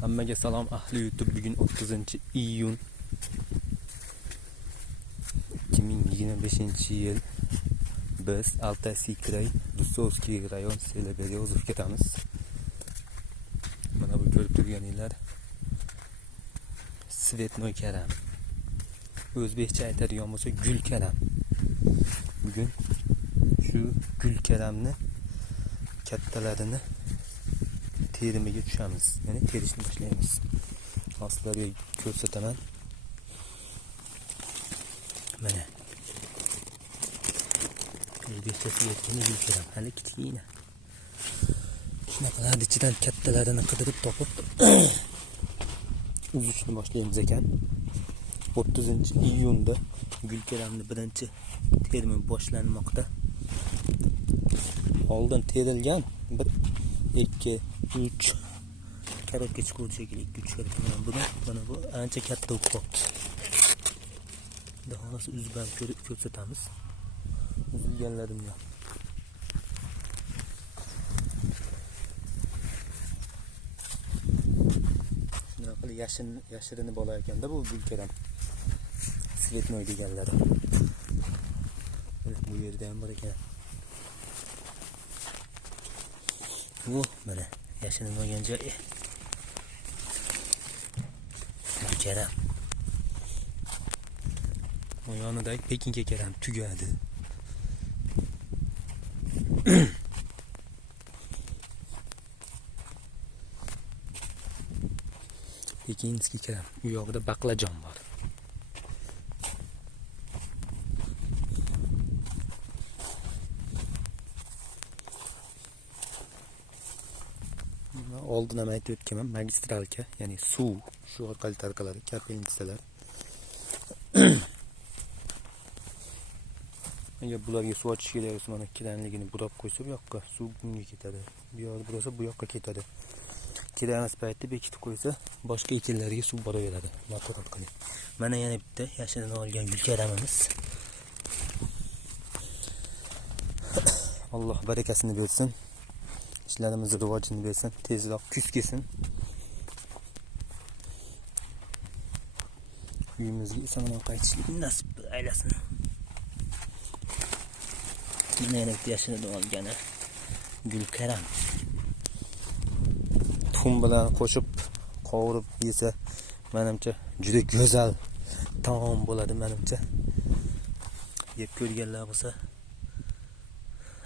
Hammaga salom ahli YouTube. Bugun 30-iyun 2025-yil. Biz Altayskiy kray, Dusovskiy rayon Selaberiyozov ketamiz. Mana bu ko'rib turganinglar Svetnoy karam. O'zbekcha aytadigan bo'lsa gul karam. Bugun shu gul karamni kattalarini terimiga tushamiz. Ya'ni terishni boshlaymiz. Hozirlarga ko'rsataman. Mana O'zbekchasi aytganda gul karam. Hali kichkina. Shunaqalar ichidan kattalarini qidirib topib uzishni boshlaymiz ekan. 30-iyunda gul karamni birinchi terimi boshlanmoqda. Oldin terilgan 1 2 3 karatga chiquvchi shekilli 2-3 karat mana bu ancha katta bo'lib qoldi. Daha nasıl uzgan ko'rsatamiz. Uzilganlarim yo'q. Shunaqa qilib yashirini bola ekanda bu gul karam. Svetnoy deganlari. Bu yerda ham bor ekan. Bu mana yashirinib olgan joyi. Gul karam. O yonidagi Pekinga karam tugadi. Pekinskiy karam. Bu yoqda baqlajon bor. Oldin ham aytib o'tganman, magistralka, ya'ni suv shu orqali tarqaladi, kapelnitsalar. Agar bularga suv ochish kerak bo'lsa, mana keranligini burab qo'ysa, bu yoqqa suv bunga ketadi. Bu yoqda burasa bu yoqqa ketadi. Kerakmas paytda bekitib qo'ysa, boshqa ekinlarga suv boraveradi. Motor orqali. Mana yana bitta yashirinib olgan gul karamimiz. Alloh barakasini bersin. İşlerimizi rivojini bersin, tezroq kuz kelsin. Uyimizga eson-omon qaytishlik nasib aylasin. Mana yana bitta yashirinib olgani gul karam. Tuxum bilan qo'shib qovurib yesa, menimcha juda go'zal taom bo'ladi menimcha. Yeb ko'rganlar bo'lsa,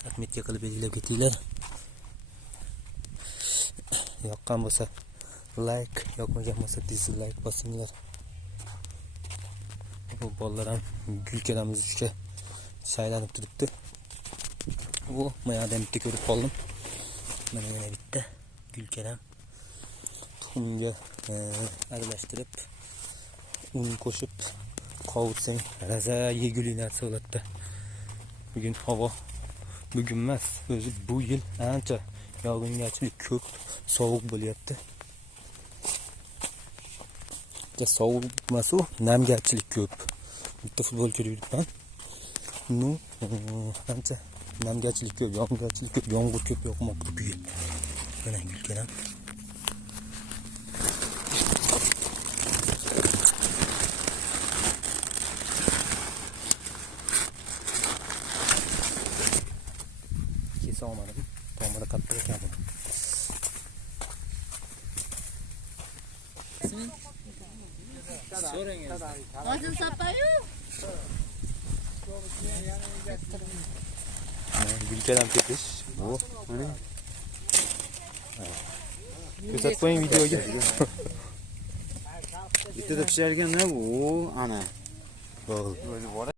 rahmatga qilib belgilab ketinglar. Yoqqan bo'lsa like, yoqmagan bo'lsa dislike bosinglar. Bu bolalar ham gul karamni uzishga shaylanib turibdi. Bu mayada bitta ko'rib qoldim. Mana yana bitta gul karam. Tuxumga aralashtirib, un qo'shib qovursang, raza yeguli narsa bo'ladi. Bugun havo bugun emas, o'zi bu yil ancha yog'ingarchilik ko'p, sovuq bo'lyapti. Sovuq emas u, namgarchilik ko'p. Bitta futbol ko'rib yuribman. Nu, ancha namgarchilik ko'p, yog'ingarchilik ko'p, yomg'ir ko'p yoqmoqda bu yil. Mana gul karam. Kesa olmadim. Tomada qattiq ekan bu. Hozir sapayu. Gul karam ketish. Bu mana. Ko'rsatib qo'ying videoga. Bitta pishirgan-da bu ana. Bo'ldi.